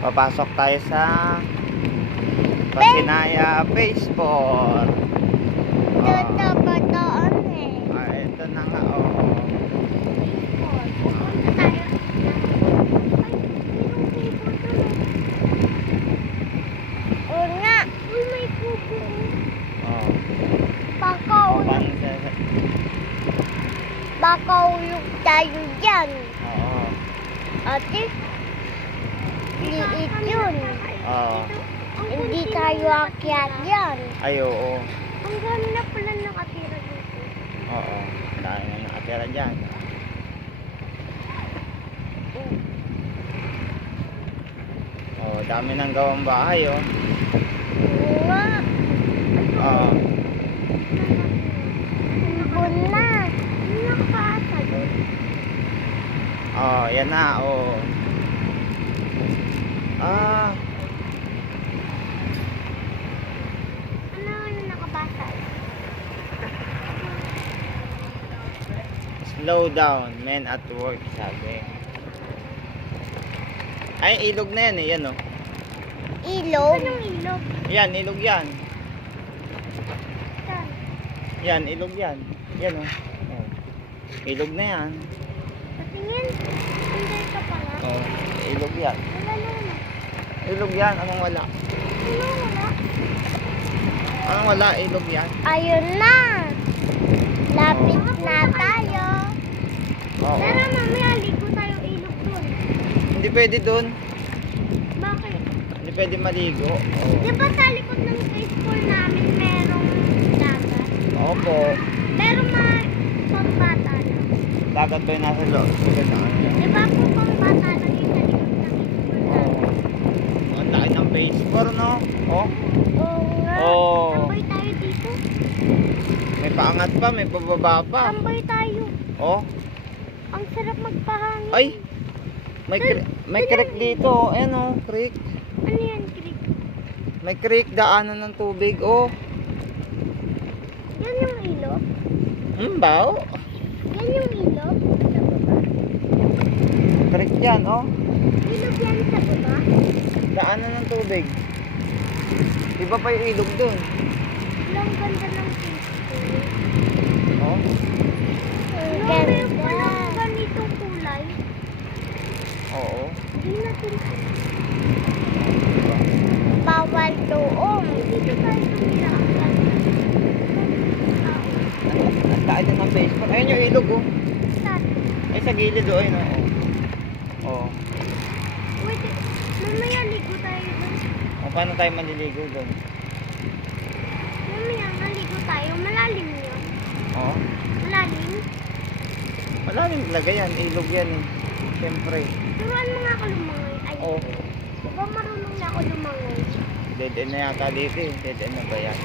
Papasok tayo sa Pasinaya Phase 4. Ito ba doon eh? Ito na nga, oo. Pupunta tayo. Ay, mayroong kubo doon. Oo nga. Uy, may kubo. Oh. Baka ulog tayo dyan. Oo. Ate, liit yun. Oo. Hindi tayo akyat yan. Ay, oo. Ang ganda pala nakatira dito. Oo. Dahil na nakatira dyan. Oh, dami ng gawang bahay, oh. Oo nga. Oo. Ibon na. Nakaasa doon. Oh, yan na, oh. Ah, Ano yung nakabasal? slow down, men at work, sabi. Ay, ilog na yan, eh. Yan, oh. Ilog? Anong ilog? Yan, ilog yan. Saan? Yan, ilog yan. Yan, oh. Oh. Ilog na yan. Patingin. Hindi ka pala. Oh, ilog yan. Wala naman. Ilog yan, anong wala? Ano wala? Anong wala, ilog yan. Ayun na. Lapit na tayo. Oo. Tara mamaya ligo tayo ilog doon. Hindi pwede dun. Bakit? Hindi pwede maligo. Oo. Di ba sa likod ng baseball namin merong dagat? Opo. Pero pambata na. Dagat ba yung nasa loob? Sige na. Di ba po pambata lang yung sa likod ng baseball Oo. namin? Ang laki ng base bar, no? Oh. Oo nga. Oo. Tambay tayo dito. May paangat pa, may pababa pa. Tambay tayo. Oh. Ang sarap magpahangin. Ay! May creek dito, oh. Ayan, oh. Creek. Ano yan, creek? May creek, daanan ng tubig, oh. Yan yung ilog? Bao. Yan yung ilog? Sa baba? Creek yan, oh. Ilog yan sa baba? Daanan ng tubig. Iba pa yung ilog dun. Ang ganda ng picture. Oh. Ang ganda. Walang ganitong kulay. Oo. Hindi natin bawal doon. Dito tayo tumira. Ang laki din ng base bar. Ayun yung ilog, oh. Saan? Ay, sa gilid, oh. Ayun, oh. Oh. Wait, mamaya ligo tayo doon. O, paano tayo maliligo dun? Mamaya naligo tayo. Malalim yun. Oh. Malalim. Malalim talaga yan. Ilog yan, eh. Siyempre. Turuan mo nga ako lumangoy. Ay, Oh. diba marunong na ako lumangoy? Dead end na yata dito, eh. Dead end na ba yan?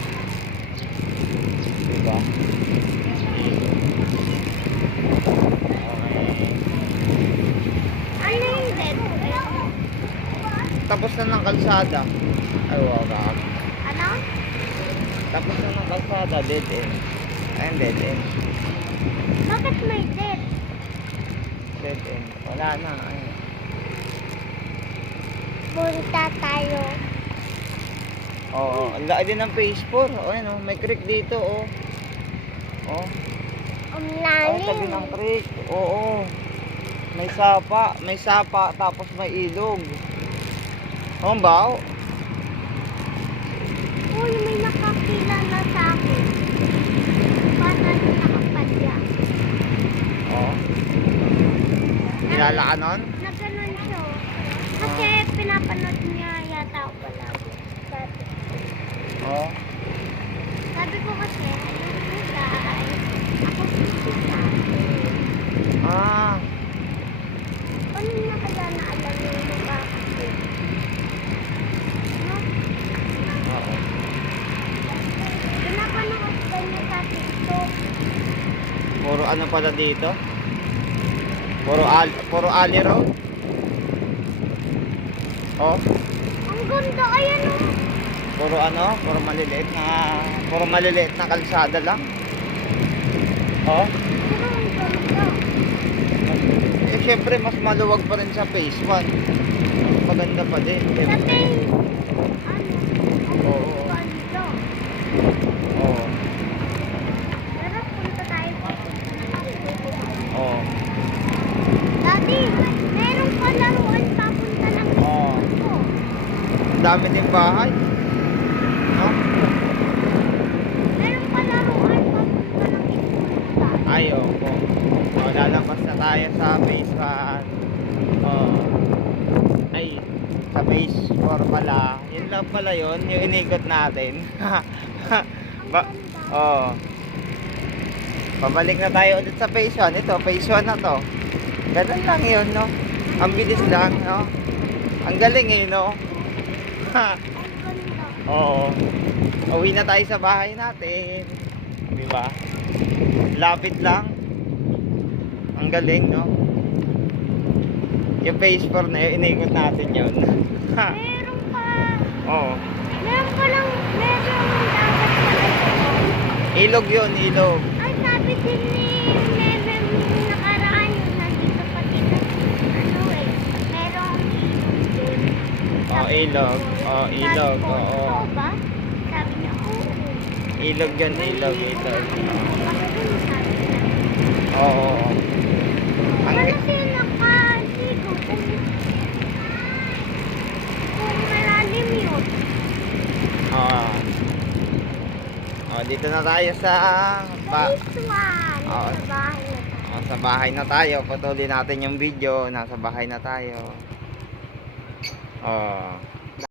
Diba? Okay. Ano yung dead? Tapos na ng kalsada. Ay, wow, kaka. Ano? Tapos na ng kalsada. Dead end. Ayun, dead end. Bakit may dead? Dead end. Wala na. Ayun. Punta tayo. Oo, ang laki din ng phase 4. O, ayun, oh. May creek dito, oh. Oh. Ang Ay, tabi lalim. ng creek. Oo. May sapa. May sapa. Tapos may ilog. Oh, ang bao. Uy, may nakakilala sa akin. Bata na nakapadya. Oh. Kilala ka nun? Na ganun siya. Kasi pinapanood niya yata ako palagi. Dati. Oh. Sabi ko kasi, hello guys. Ako si Tati. Ah. Ano na kaya na alam niyo yung bakit? No? Oo. Pinapanood ba niya sa TikTok? Puro ano pala dito? Puro Ali Road? Oh. Ang ganda, ayan o. Puro ano? Puro maliliit na kalsada lang. Oh. Pero ang ganda. Eh, syempre mas maluwag pa rin sa phase 1. Maganda pa din. Sa Diba? phase, Oo. ganito. Oo. Pero punta tayo po. Oo. Dati, merong palaruan papunta ng Oo. ko. Ang dami din bahay. No? Merong palaruan papunta ng ipunta. Ay, opo. O, lalabas na tayo sa phase 1. Oo. Ay, sa phase 4 pala. Yun lang pala yun, yung inikot natin. Oo. Pabalik na tayo ulit sa phase 1. Ito, phase 1 na to. Ganun lang yun, no? Ang bilis lang, no? Ang galing eh, no? Ang ganda. Oo. Uwi na tayo sa bahay natin. Di ba? Lapit lang. Ang galing, no? Yung phase 4 na yun, inikot natin yun. Meron pa. Oo. Meron pa lang. Meron dagat pa ito. Ilog yun, ilog. Ay, sabi din ni Meme nung nakaraan yung nandito pati na ano eh. Merong ilog din. Oh, ilog. Oh, ilog. Sabi ko, Oo. "Totoo ba?" Sabi niya, oo. Ilog yun, May ilog, ilog ilog. ako dun, sabi niya. Oo. Ang, Paano siya nakaligo kung malalim yun? oh, dito na tayo sa Phase 1. Oo. Sa bahay na tayo. sa bahay na tayo. Patuloy natin yung video. Nasa bahay na tayo. Oh.